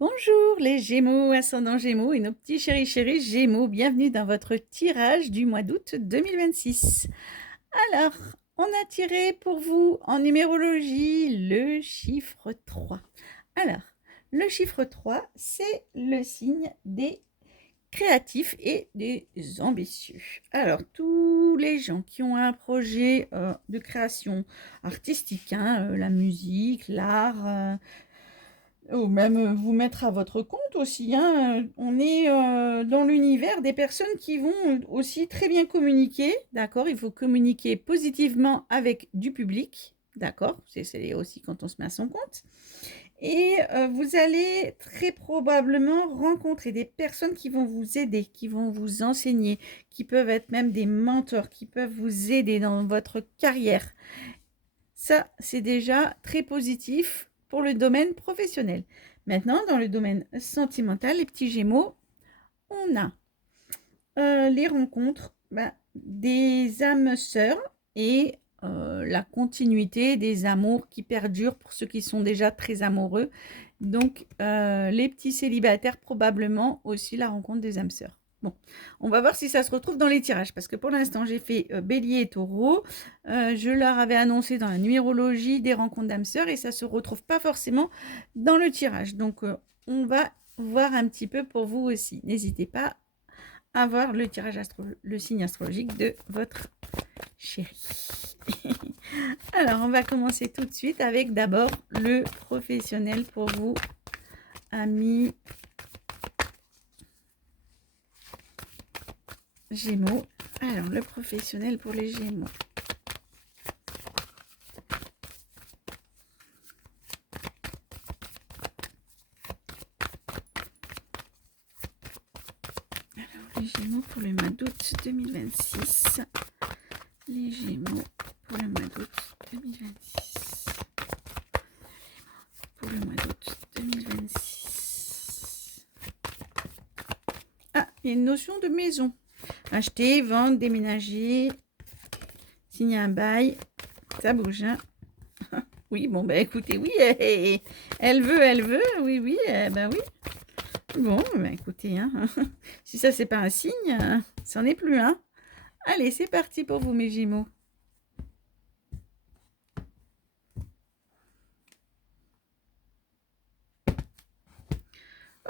Bonjour les Gémeaux, ascendant Gémeaux et nos petits chéris Gémeaux, bienvenue dans votre tirage du mois d'août 2026. Alors, on a tiré pour vous en numérologie le chiffre 3. Alors, le chiffre 3, c'est le signe des créatifs et des ambitieux. Alors, tous les gens qui ont un projet de création artistique, la musique, l'art, ou même vous mettre à votre compte aussi, hein. On est dans l'univers des personnes qui vont aussi très bien communiquer, d'accord? Il faut communiquer positivement avec du public, d'accord? C'est aussi quand on se met à son compte. Et vous allez très probablement rencontrer des personnes qui vont vous aider, qui vont vous enseigner, qui peuvent être même des mentors, qui peuvent vous aider dans votre carrière. Ça, c'est déjà très positif pour le domaine professionnel. Maintenant, dans le domaine sentimental, les petits Gémeaux, on a les rencontres des âmes sœurs et la continuité des amours qui perdurent pour ceux qui sont déjà très amoureux. Donc, les petits célibataires, probablement aussi la rencontre des âmes sœurs. Bon, on va voir si ça se retrouve dans les tirages, parce que pour l'instant, j'ai fait Bélier et Taureau. Je leur avais annoncé dans la numérologie des rencontres d'âmes sœurs et ça ne se retrouve pas forcément dans le tirage. Donc, on va voir un petit peu pour vous aussi. N'hésitez pas à voir le tirage le signe astrologique de votre chéri. Alors, on va commencer tout de suite avec d'abord le professionnel pour vous, amis Gémeaux. Alors, le professionnel pour les Gémeaux. Alors, les Gémeaux pour le mois d'août 2026. Les Gémeaux pour le mois d'août 2026. Pour le mois d'août 2026. Ah, il y a une notion de maison. Acheter, vendre, déménager, signer un bail. Ça bouge, hein. Oui, bon, bah écoutez, oui, elle veut, oui, oui, ben oui. Bon, bah écoutez, hein, si ça, c'est pas un signe, c'en est plus, hein. Allez, c'est parti pour vous, mes Gémeaux.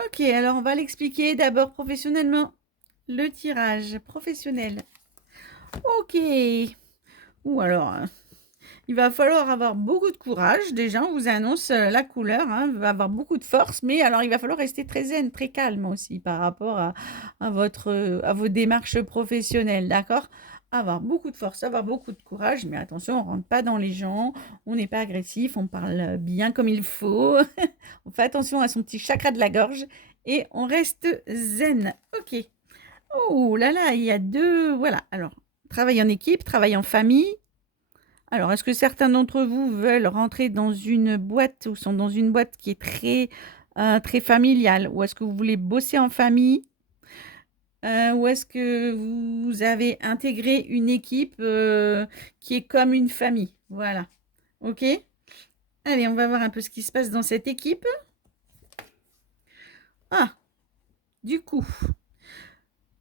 Ok, alors on va l'expliquer d'abord professionnellement. Le tirage professionnel. Ok. Ou alors, il va falloir avoir beaucoup de courage. Déjà, on vous annonce la couleur, hein, va avoir beaucoup de force, mais alors il va falloir rester très zen, très calme aussi par rapport à vos démarches professionnelles, d'accord? Avoir beaucoup de force, avoir beaucoup de courage, mais attention, on rentre pas dans les gens, on n'est pas agressif, on parle bien comme il faut, on fait attention à son petit chakra de la gorge et on reste zen. Ok. Oh là là, il y a deux, voilà. Alors, travail en équipe, travail en famille. Alors, est-ce que certains d'entre vous veulent rentrer dans une boîte ou sont dans une boîte qui est très familiale? Ou est-ce que vous voulez bosser en famille? Ou est-ce que vous avez intégré une équipe qui est comme une famille? Voilà. OK? Allez, on va voir un peu ce qui se passe dans cette équipe. Ah, du coup,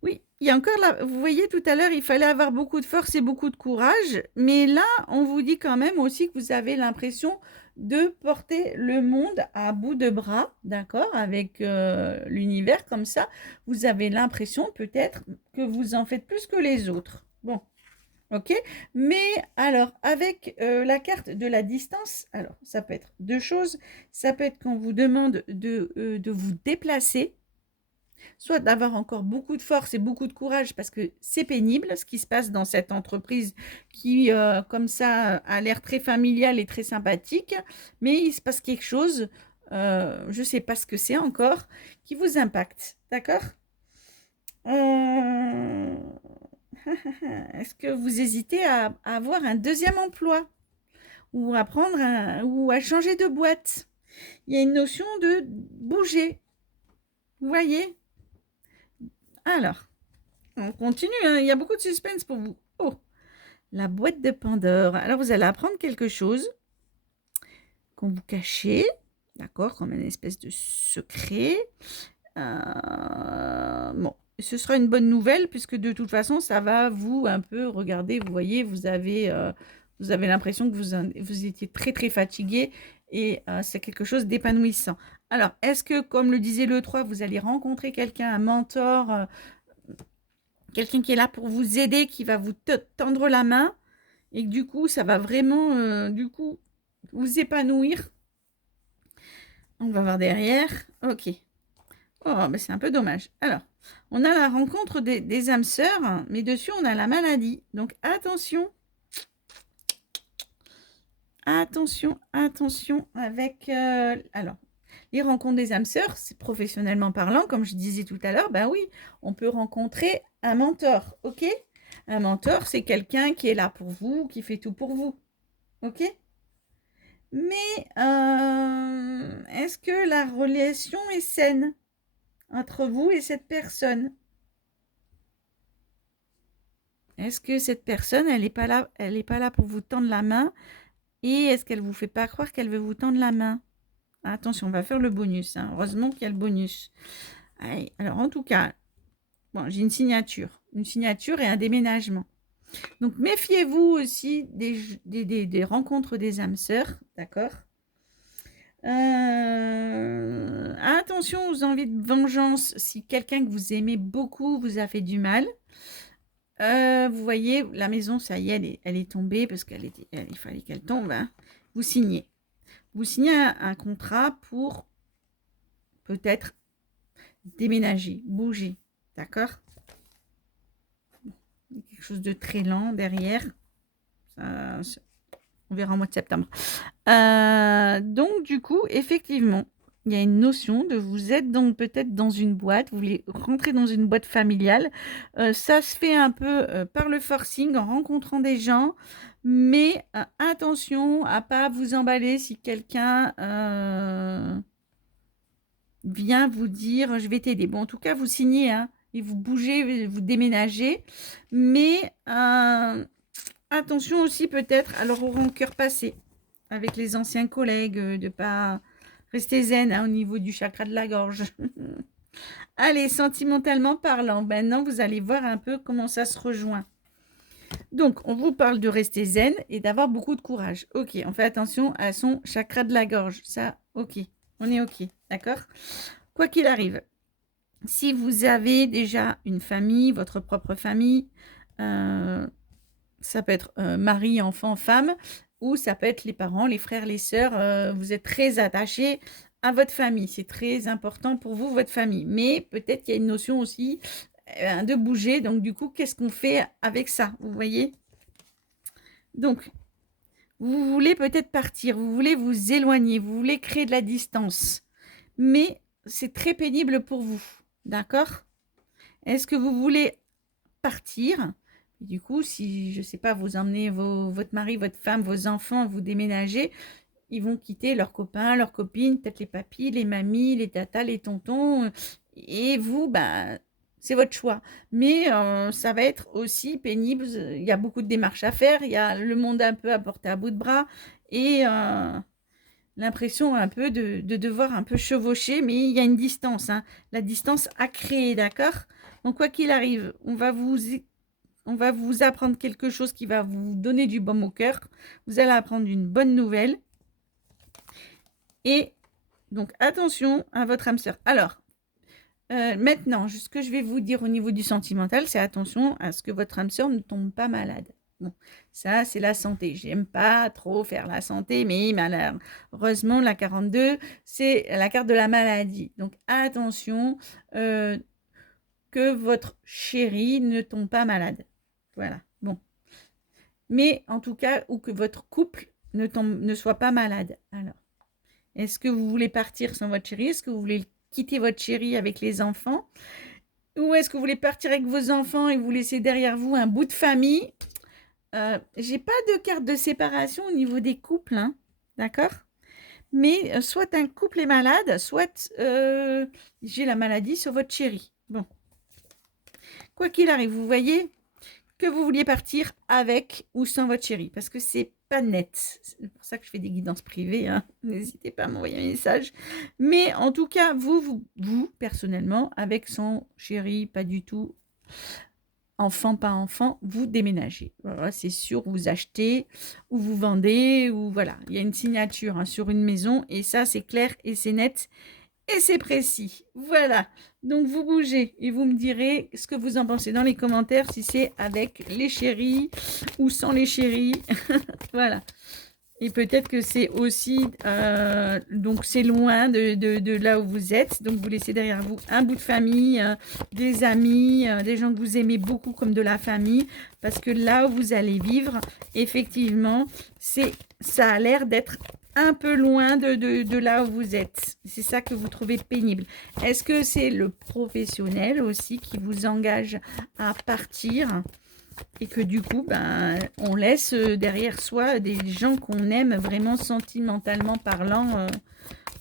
oui, il y a encore là, vous voyez tout à l'heure, il fallait avoir beaucoup de force et beaucoup de courage, mais là, on vous dit quand même aussi que vous avez l'impression de porter le monde à bout de bras, d'accord, avec l'univers comme ça. Vous avez l'impression peut-être que vous en faites plus que les autres. Bon, ok. Mais alors, avec la carte de la distance, alors ça peut être deux choses. Ça peut être qu'on vous demande de vous déplacer, soit d'avoir encore beaucoup de force et beaucoup de courage parce que c'est pénible ce qui se passe dans cette entreprise qui, comme ça, a l'air très familiale et très sympathique, mais il se passe quelque chose, je ne sais pas ce que c'est encore, qui vous impacte, d'accord? Euh, Est-ce que vous hésitez à avoir un deuxième emploi ou à ou à changer de boîte? Il y a une notion de bouger, vous voyez? Alors, on continue, hein, il y a beaucoup de suspense pour vous. Oh, la boîte de Pandore. Alors, vous allez apprendre quelque chose qu'on vous cachez. d'accord, comme une espèce de secret. Bon, ce sera une bonne nouvelle puisque de toute façon, ça va vous un peu regarder, vous voyez, vous avez l'impression que vous étiez très, très fatigué et c'est quelque chose d'épanouissant. Alors, est-ce que, comme le disait le 3, vous allez rencontrer quelqu'un, un mentor, quelqu'un qui est là pour vous aider, qui va vous tendre la main et que du coup, ça va vraiment, du coup, vous épanouir. On va voir derrière. Ok. Oh, ben c'est un peu dommage. Alors, on a la rencontre des âmes sœurs, mais dessus, on a la maladie. Donc, attention. Attention, attention avec... alors, les rencontres des âmes sœurs, c'est professionnellement parlant, comme je disais tout à l'heure, ben oui, on peut rencontrer un mentor, ok? Un mentor, c'est quelqu'un qui est là pour vous, qui fait tout pour vous, ok? Mais est-ce que la relation est saine entre vous et cette personne? Est-ce que cette personne, elle est pas là pour vous tendre la main? Et est-ce qu'elle vous fait pas croire qu'elle veut vous tendre la main? Attention, on va faire le bonus, hein. Heureusement qu'il y a le bonus. Allez, alors, en tout cas, bon, j'ai une signature et un déménagement. Donc, méfiez-vous aussi des rencontres des âmes sœurs, d'accord? Attention aux envies de vengeance si quelqu'un que vous aimez beaucoup vous a fait du mal. Vous voyez, la maison, ça y est, elle est tombée parce il fallait qu'elle tombe, hein. Vous signez. Vous signez un contrat pour peut-être déménager, bouger, d'accord? Il y a quelque chose de très lent derrière. On verra au mois de septembre. Donc, du coup, effectivement, il y a une notion de vous êtes peut-être dans une boîte, vous voulez rentrer dans une boîte familiale. Ça se fait un peu par le forcing, en rencontrant des gens, mais attention à pas vous emballer si quelqu'un vient vous dire je vais t'aider. Bon, en tout cas, vous signez, hein, et vous bougez, vous déménagez, mais attention aussi peut-être à leur rancœur passé avec les anciens collègues, de pas rester zen, hein, au niveau du chakra de la gorge. Allez, sentimentalement parlant, maintenant vous allez voir un peu comment ça se rejoint. Donc, on vous parle de rester zen et d'avoir beaucoup de courage. Ok, on fait attention à son chakra de la gorge. Ça, ok, on est ok, d'accord? Quoi qu'il arrive, si vous avez déjà une famille, votre propre famille, ça peut être mari, enfant, femme, ou ça peut être les parents, les frères, les sœurs. Vous êtes très attachés à votre famille. C'est très important pour vous, votre famille. Mais peut-être qu'il y a une notion aussi de bouger. Donc, du coup, qu'est-ce qu'on fait avec ça? Vous voyez? Donc, vous voulez peut-être partir, vous voulez vous éloigner, vous voulez créer de la distance. Mais c'est très pénible pour vous. D'accord? Est-ce que vous voulez partir? Du coup, si, je ne sais pas, vous emmenez votre mari, votre femme, vos enfants, vous déménagez, ils vont quitter leurs copains, leurs copines, peut-être les papis, les mamies, les tatas, les tontons. Et vous, ben, c'est votre choix. Mais ça va être aussi pénible. Il y a beaucoup de démarches à faire. Il y a le monde un peu à porter à bout de bras. Et l'impression un peu de devoir un peu chevaucher. Mais il y a une distance, hein. La distance à créer, d'accord? Donc, quoi qu'il arrive, on va vous apprendre quelque chose qui va vous donner du baume au cœur. Vous allez apprendre une bonne nouvelle. Et donc, attention à votre âme sœur. Alors, maintenant, ce que je vais vous dire au niveau du sentimental, c'est attention à ce que votre âme sœur ne tombe pas malade. Bon, ça, c'est la santé. J'aime pas trop faire la santé, mais malheureusement, la 42, c'est la carte de la maladie. Donc, attention que votre chéri ne tombe pas malade. Voilà, bon. Mais en tout cas, ou que votre couple ne soit pas malade. Alors, est-ce que vous voulez partir sans votre chéri? Est-ce que vous voulez quitter votre chéri avec les enfants? Ou est-ce que vous voulez partir avec vos enfants et vous laisser derrière vous un bout de famille? J'ai pas de carte de séparation au niveau des couples, hein, d'accord? Mais soit un couple est malade, soit j'ai la maladie sur votre chéri. Bon. Quoi qu'il arrive, vous voyez que vous vouliez partir avec ou sans votre chéri, parce que c'est pas net. C'est pour ça que je fais des guidances privées, hein. N'hésitez pas à m'envoyer un message. Mais en tout cas, vous, personnellement, avec son chéri, pas du tout, enfant, pas enfant, vous déménagez. Voilà, c'est sûr, vous achetez ou vous vendez, ou voilà. Il y a une signature, hein, sur une maison, et ça, c'est clair et c'est net. Et c'est précis. Voilà. Donc, vous bougez et vous me direz ce que vous en pensez dans les commentaires, si c'est avec les chéris ou sans les chéris. Voilà. Et peut-être que c'est aussi, donc c'est loin de là où vous êtes. Donc, vous laissez derrière vous un bout de famille, des amis, des gens que vous aimez beaucoup comme de la famille. Parce que là où vous allez vivre, effectivement, ça a l'air d'être un peu loin de là où vous êtes. C'est ça que vous trouvez pénible. Est-ce que c'est le professionnel aussi qui vous engage à partir et que du coup, ben, on laisse derrière soi des gens qu'on aime vraiment sentimentalement parlant.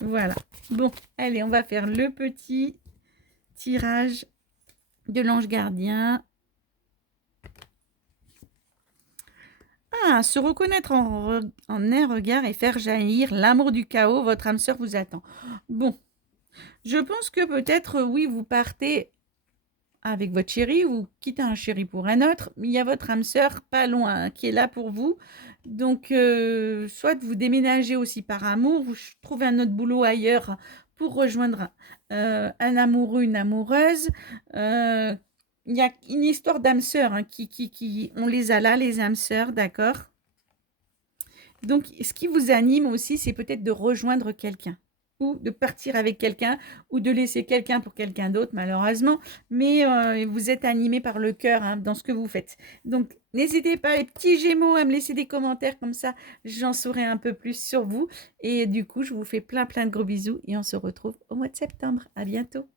Voilà. Bon, allez, on va faire le petit tirage de l'ange gardien. Ah, se reconnaître en un regard et faire jaillir l'amour du chaos, votre âme sœur vous attend. Bon, je pense que peut-être, oui, vous partez avec votre chéri ou quittez un chéri pour un autre, mais il y a votre âme sœur pas loin, hein, qui est là pour vous. Donc, soit vous déménagez aussi par amour, vous trouvez un autre boulot ailleurs pour rejoindre un amoureux, une amoureuse. Il y a une histoire d'âme sœur, hein, on les a là, les âmes sœurs, d'accord? Donc, ce qui vous anime aussi, c'est peut-être de rejoindre quelqu'un ou de partir avec quelqu'un ou de laisser quelqu'un pour quelqu'un d'autre, malheureusement. Mais vous êtes animé par le cœur, hein, dans ce que vous faites. Donc, n'hésitez pas, les petits Gémeaux, à me laisser des commentaires comme ça. J'en saurai un peu plus sur vous. Et du coup, je vous fais plein de gros bisous et on se retrouve au mois de septembre. À bientôt.